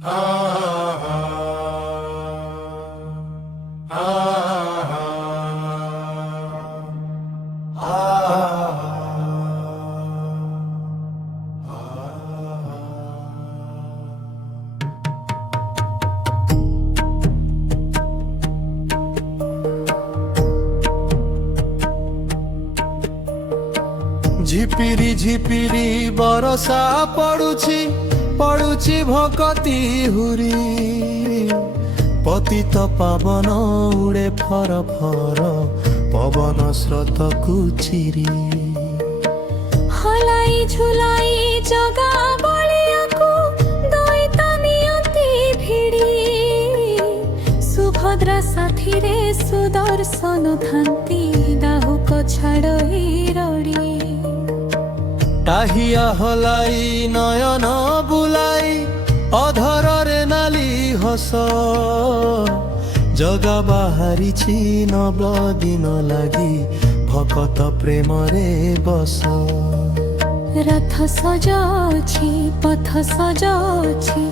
ঝিপিরি ঝিপিরি বরষা পড়ুছি পড়ুছি ভকতি হুরি পতিত পাবন উড়ে ফর ফর পবন স্রোতকু চিরি হলাই ঝুলাই জগা বলিয়াকু দৈত নিয়তি ভিড়ি সুভদ্রা সাথীরে সুদর্শন থান্তি ডাহুক ছাড়ই রড়ি টাহিয়া হলাই নয়ন বুলাই অধରରେ নালি হস জগা বাহারিছি নব দিন লাগি ভকত প্রেমরে বস রথ সজাছি পথ সজাছি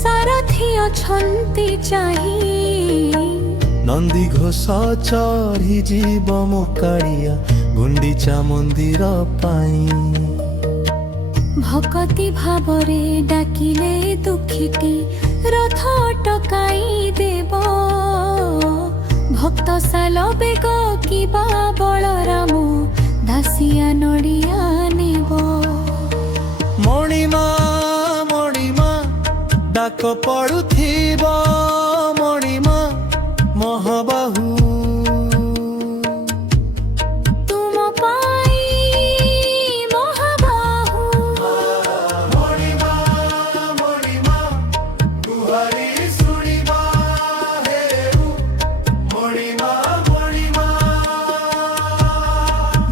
সারথি অছন্তি চাহি নন্দী ঘোষ চঢ়ি জীব মুকাড়িয়া গুଣ୍ଡିଚା মন্দির পাই ভকতি ভাবরে ডাকিলে দুঃখীটি রথ অটকাই দেব ভক্ত সাল বেগ কিবা বলরাম দাসিয়া নড়িয়া নেব মণিমা মণিমা ডাক পড়ুথিব মণিমা মহাবাহু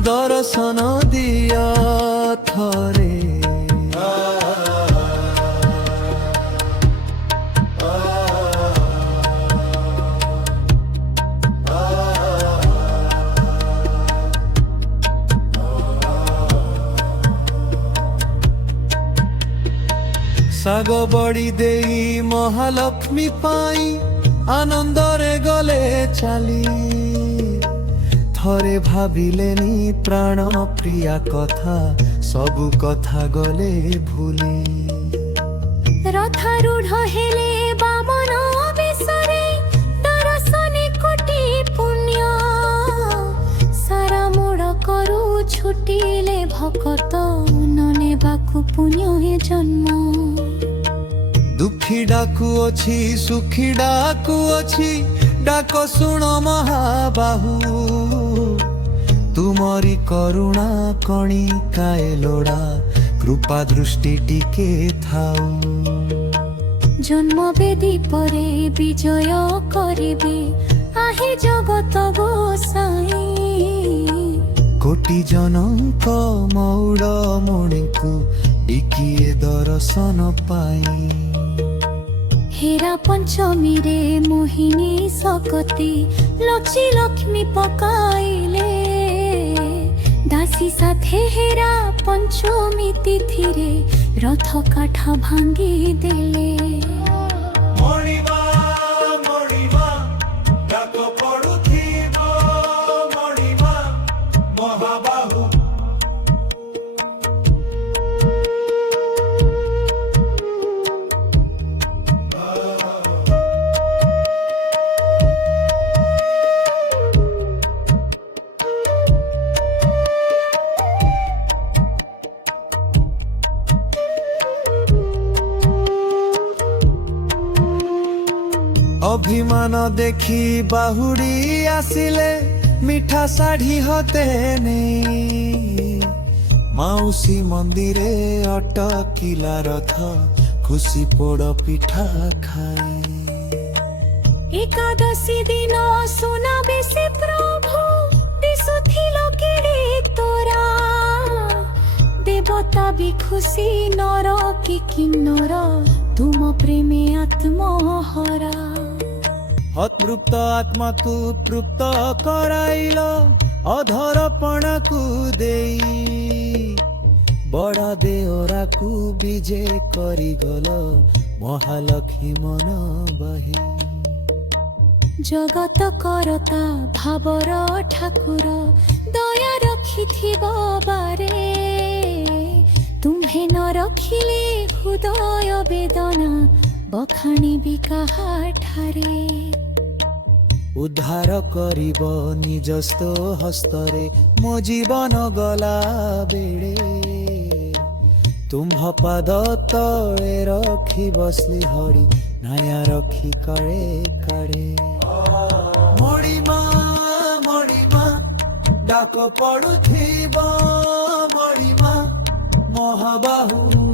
দর্শন দিয়া থরে শাগ বড়ি দেই মহালক্ষ্মী পাই আনন্দরে গলে চালি থরে ভাবিলেনি প্রাণ প্রিয়া কথা সবু কথা গলে ভুলি রথারূঢ় হেলে বামন বেশরে দর্শনে কোটি পুণ্য সারা মোড় করু ছুটিলে ভকত ননেবাকু পুণ্য হে জন্ম দুঃখী ডাকু অছি সুখী ডাকু অছি ডাক শুণ মহাবাহু তুমরি করুণা কণিকায়ে লোড়া কৃপা দৃষ্টি টিকে থাউ জন্মবেদী পরে বিজয় করিবে আহে জগত গোসাই কোটি জনଙ୍କ মৌড় মଣିକୁ ଟିକିଏ ଦର୍ଶନ ପାଇ হেরা পঞ্চমীরে মোহিনী সকতি লক্ষ্মী লক্ষ্মী পকাইলে দাসী সাথে হেরা পঞ্চমী তিথিরে রথ কাঠা ভাঙ্গি দেলে মণিমা মণিমা ডাক পড়ুথিব মণিমা মহাবাহু অভিমান দেখি বাহুড়ি আসিলে মিঠা শাড়ি হতে নেই মাউসী মন্দিরে অটকিলা রথ খুশি পোড় পিঠা খায় একাদশী দিন শোনাবে সে প্রভু দিশুথিল কেড়ে তোরা দেবতা বি খুশি নর কি কিন্নর তুম প্রেমে আত্মহরা অতৃপ্ত আত্মা তু তৃপ্ত করাইল অধর পণাকু দেই ବଡ଼ ଦେଓରାକୁ ବିଜେ କରିଗଲ ମହାଲକ୍ଷ୍ମୀ ମନ ବହି। ଜଗତ କରତା ଭାବର ଠାକୁର ଦୟା ରଖିଥିବ ବାରେ ତୁମ୍ଭେ ନ ରଖିଲେ ହୃଦୟ ବେଦନା ବଖାଣିବି କାହାଠାରେ। ଉଦ୍ଧାର କରିବ ନିଜସ୍ଥ ହସ୍ତରେ ମୋ ଜୀବନ ଗଲା ବେଳେ ତୁମ୍ଭ ପାଦ ତଳେ ରଖି ବସିଲି ହଡ଼ି ନାୟା ରଖି କାଳେ କାଳେ। ମଣିମା ମଣିମା ଡାକ ପଡୁଥିବ ମଣିମା ମହାବାହୁ